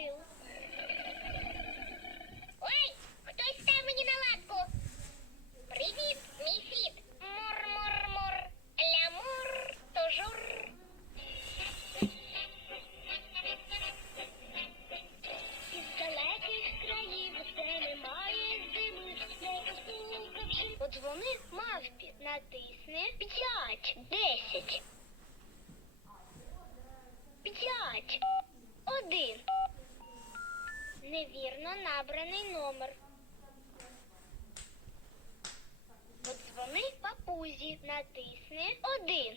сил. Ой, хтось став мені на лапку. Привіт, мій світ. Мур-мур-мур. Лямур, тожур. Із далеких країв, де немає зими, не послухавши. Подзвони мавпі, натисни п'ять, десять. П'ять. Один. Невірно набраний номер. Подзвони папузі, натисни один.